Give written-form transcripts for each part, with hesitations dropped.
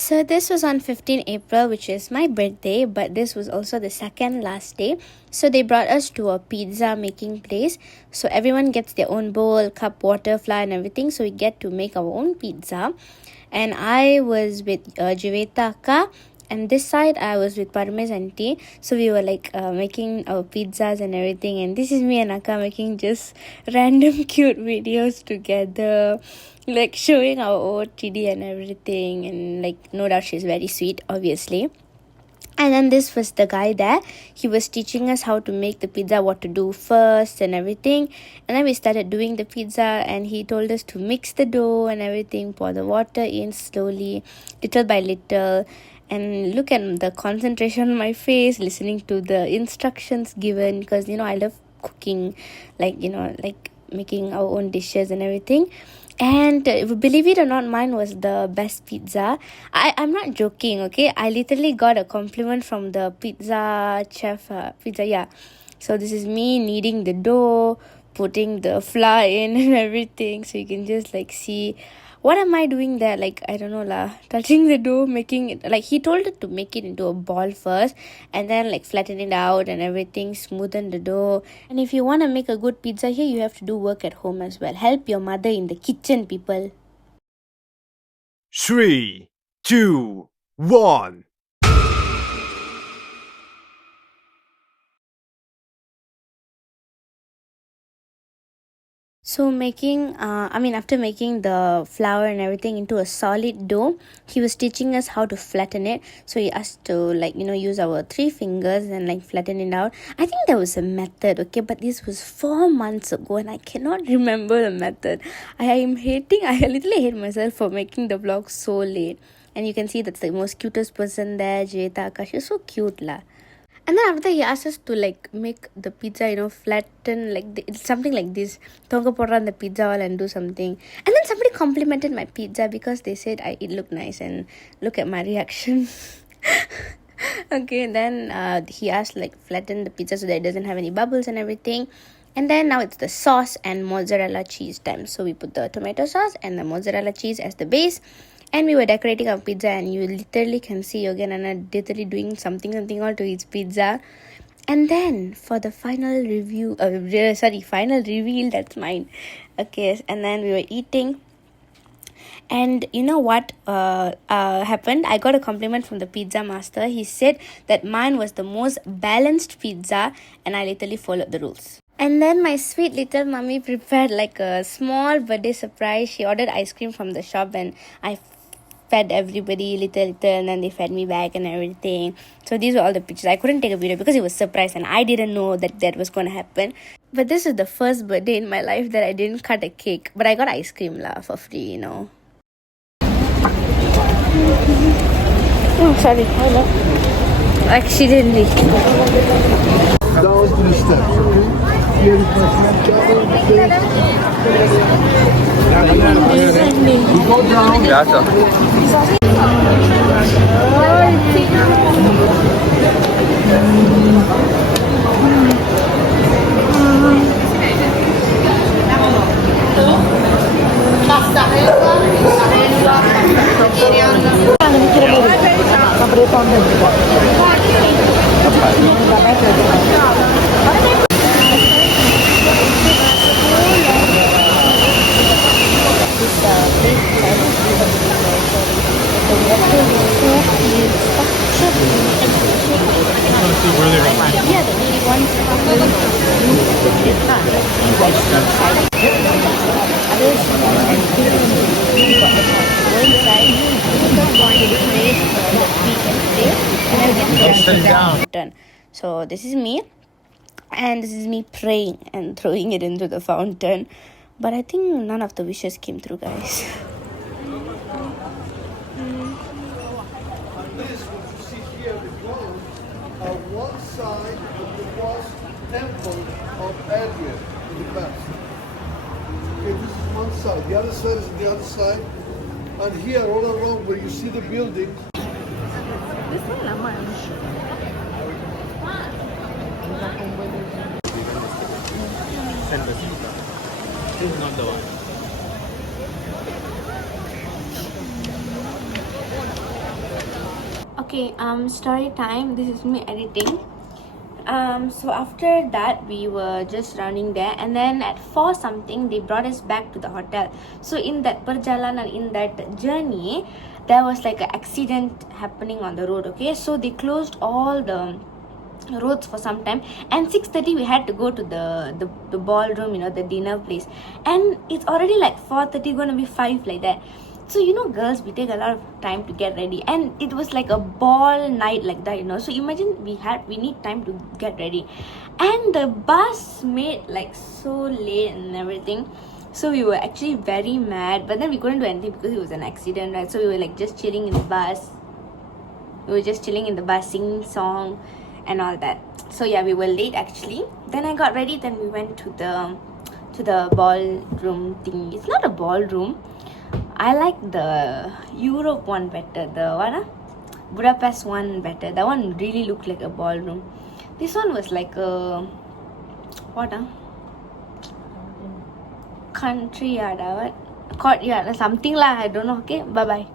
So this was on 15 April, which is my birthday, but this was also the second last day. So they brought us to a pizza making place. So everyone gets their own bowl, cup, water, flour and everything. So we get to make our own pizza. And I was with Jiveta Akka. And this side I was with Parmes auntie. So we were like making our pizzas and everything. And this is me and Akka making just random cute videos together, like showing our OOTD and everything. And like no doubt she's very sweet, obviously. And then this was the guy there. He was teaching us how to make the pizza, what to do first and everything. And then we started doing the pizza and he told us to mix the dough and everything, pour the water in slowly, little by little. And look at the concentration on my face, listening to the instructions given, because I love cooking, like making our own dishes and everything. And believe it or not, mine was the best pizza. I'm not joking, okay? I literally got a compliment from the pizza chef. So this is me kneading the dough, putting the flour in and everything. So you can just like see what am I doing there? Like, I don't know lah. Touching the dough, making it, like he told it to make it into a ball first and then like flatten it out and everything, smoothen the dough. And if you want to make a good pizza here, you have to do work at home as well. Help your mother in the kitchen, people. 3, 2, 1. So after making the flour and everything into a solid dough, he was teaching us how to flatten it. So he asked to use our 3 fingers and like flatten it out. I think there was a method, okay, but this was 4 months ago and I cannot remember the method. I literally hate myself for making the vlog so late. And you can see that's the most cutest person there, Jeta Akka. She's so cute lah. And then after that, he asked us to like make the pizza, flatten, like it's something like this. Tonga podra the pizza wall and do something. And then somebody complimented my pizza because they said it looked nice, and look at my reaction. Okay, then he asked like flatten the pizza so that it doesn't have any bubbles and everything. And then now it's the sauce and mozzarella cheese time. So we put the tomato sauce and the mozzarella cheese as the base. And we were decorating our pizza, and you literally can see Yogan and literally doing something all to his pizza. And then for the final final reveal, that's mine. Okay, and then we were eating. And you know what happened? I got a compliment from the pizza master. He said that mine was the most balanced pizza, and I literally followed the rules. And then my sweet little mummy prepared like a small birthday surprise. She ordered ice cream from the shop, and I fed everybody little, and then they fed me back and everything. So these were all the pictures. I couldn't take a video because it was surprise and I didn't know that was going to happen. But this is the first birthday in my life that I didn't cut a cake, but I got ice cream lah for free, Oh, sorry. Hello. Accidentally. Down to the steps, okay? Here you go down. So this is me, and this is me praying and throwing it into the fountain. But I think none of the wishes came through, guys. This, what you see here, the clothes, are one side of the lost temple of Adrian in the past. Okay, this is one side. The other side is on the other side. And here, all around where you see the building. This one I'm not sure. This is not the one. Okay, story time. This is me editing. So after that we were just running there, and then at 4 something they brought us back to the hotel. So in that perjalanan, in that journey, there was like an accident happening on the road. Okay, so they closed all the roads for some time, and 6:30 we had to go to the ballroom, you know, the dinner place, and it's already like 4:30, gonna be 5 like that. So you know, girls, we take a lot of time to get ready, and it was like a ball night like that, you know. So imagine we need time to get ready, and the bus made like so late and everything. So we were actually very mad, but then we couldn't do anything because it was an accident, right? So we were like just chilling in the bus. We were just chilling in the bus, singing song and all that. So yeah, we were late actually. Then I got ready, then we went to the ballroom thing. It's not a ballroom. I like the Europe one better. The what? Budapest one better. That one really looked like a ballroom. This one was like a what? Country yard, what? Courtyard or something lah. I don't know. Okay, bye bye.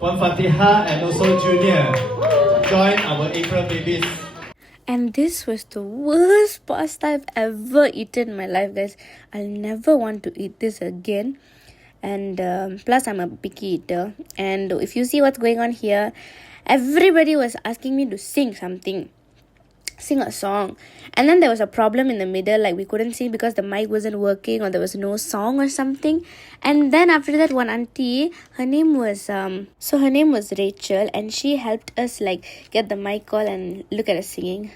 Puan Fatiha and also Junior join our April babies. And this was the worst pasta I've ever eaten in my life, guys. I'll never want to eat this again. And plus, I'm a picky eater. And if you see what's going on here, everybody was asking me to sing something. Sing a song. And then there was a problem in the middle, like we couldn't sing because the mic wasn't working or there was no song or something. And then after that, one auntie, her name was Rachel, and she helped us like get the mic call and look at us singing.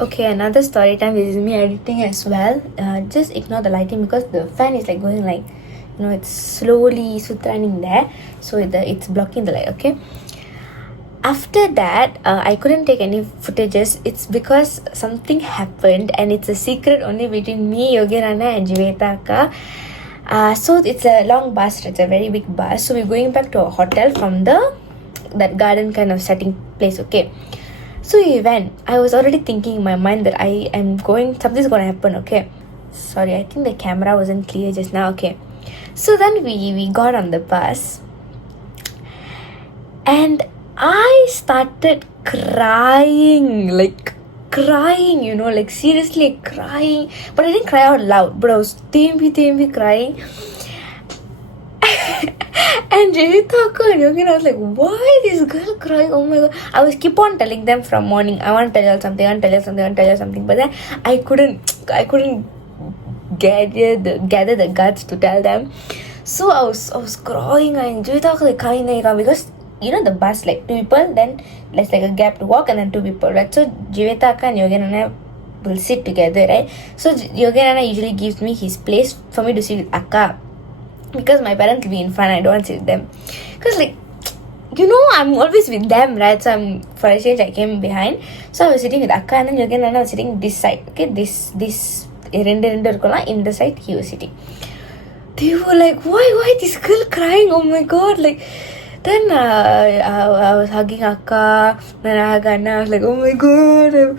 Okay, another story time. This is me editing as well. Just ignore the lighting because the fan is like going like, you know, it's slowly sutraning there, so it's blocking the light. Okay. After that, I couldn't take any footages. It's because something happened, and it's a secret only between me, Yoginana, and Jiveta Akka. So it's a long bus. It's a very big bus. So we're going back to a hotel from that garden kind of setting place. Okay. So we went. I was already thinking in my mind that something's gonna happen, okay? Sorry, I think the camera wasn't clear just now, okay? So then we got on the bus, and I started crying, you know, like seriously crying. But I didn't cry out loud, but I was tembi crying. And Jivita and Yogi, I was like, why this girl crying? Oh my god. I was keep on telling them from morning, I want to tell you something. But then I couldn't gather the guts to tell them. So I was crying, and Jivita was like crying because you know the bus, like 2 people, then there's like a gap to walk, and then 2 people, right? So Jiveta and Yogi and I will sit together, right? So Yogananda usually gives me his place for me to sit with Akka. Because my parents will be in front, I don't want to sit with them. Because like, you know, I'm always with them, right? So for a change, I came behind. So I was sitting with Akka and then Yogananda was sitting this side. Okay, this in the side he was sitting. They were like, why this girl crying? Oh my god, like. Then I was hugging Akka, then I hugged Anna. I was like, oh my god.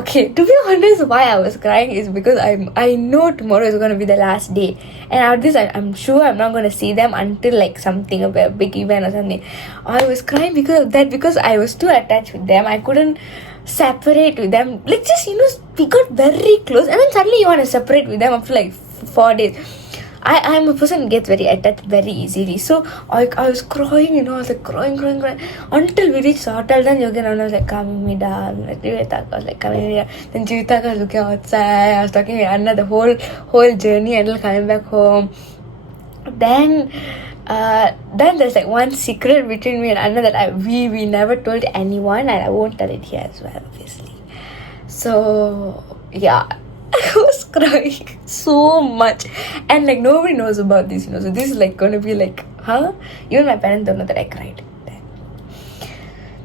Okay, to be honest, why I was crying is because I know tomorrow is going to be the last day. And out of this, I'm sure I'm not going to see them until like something, a big event or something. I was crying because of that, because I was too attached with them. I couldn't separate with them. Like just, we got very close. And then suddenly you want to separate with them after like 4 days. I'm a person who gets very attached very easily. So I was crying, I was like crying. Until we reached the hotel, then Yogananda was like, come with me down. Like, I was like, come with me down. Then Jivita was looking outside. I was talking with Anna the whole journey until coming back home. Then there's like one secret between me and Anna that we never told anyone, and I won't tell it here as well, obviously. So, yeah. I was crying so much, and like nobody knows about this, so this is like gonna be like, huh? Even my parents don't know that I cried.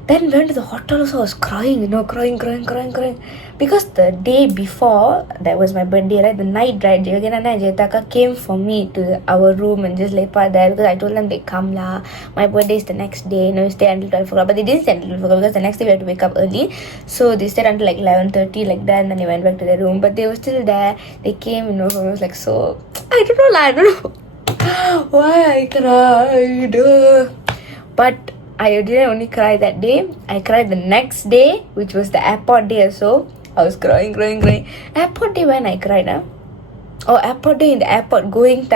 Then went to the hotel also, I was crying, crying. Because the day before, that was my birthday, right? The night, right? Yogananda and Jayataka came for me to our room and just lepak there, because I told them they come lah. My birthday is the next day, we stay until 12 o'clock. But they didn't stay until 12 o'clock because the next day we had to wake up early. So they stayed until like 11:30 like that, and then they went back to their room. But they were still there. They came, and I was like, so, I don't know why I cried. But I didn't only cry that day. I cried the next day, which was the airport day or so. I was crying. Airport day when I cried, airport day in the airport, going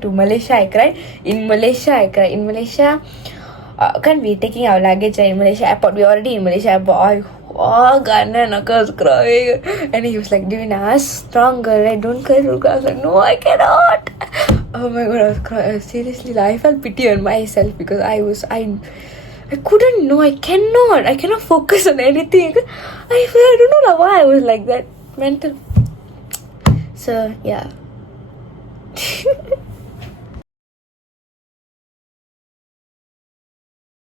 to Malaysia, I cried. In Malaysia, can't be taking our luggage in Malaysia airport. We already in Malaysia airport. Ghana and Akka was crying. And he was like, Divina, strong girl, right? Don't cry. I was like, no, I cannot. Oh my god, I was crying. Seriously, I felt pity on myself because I couldn't know. I cannot focus on anything. I don't know why I was like that. Mental. So, yeah.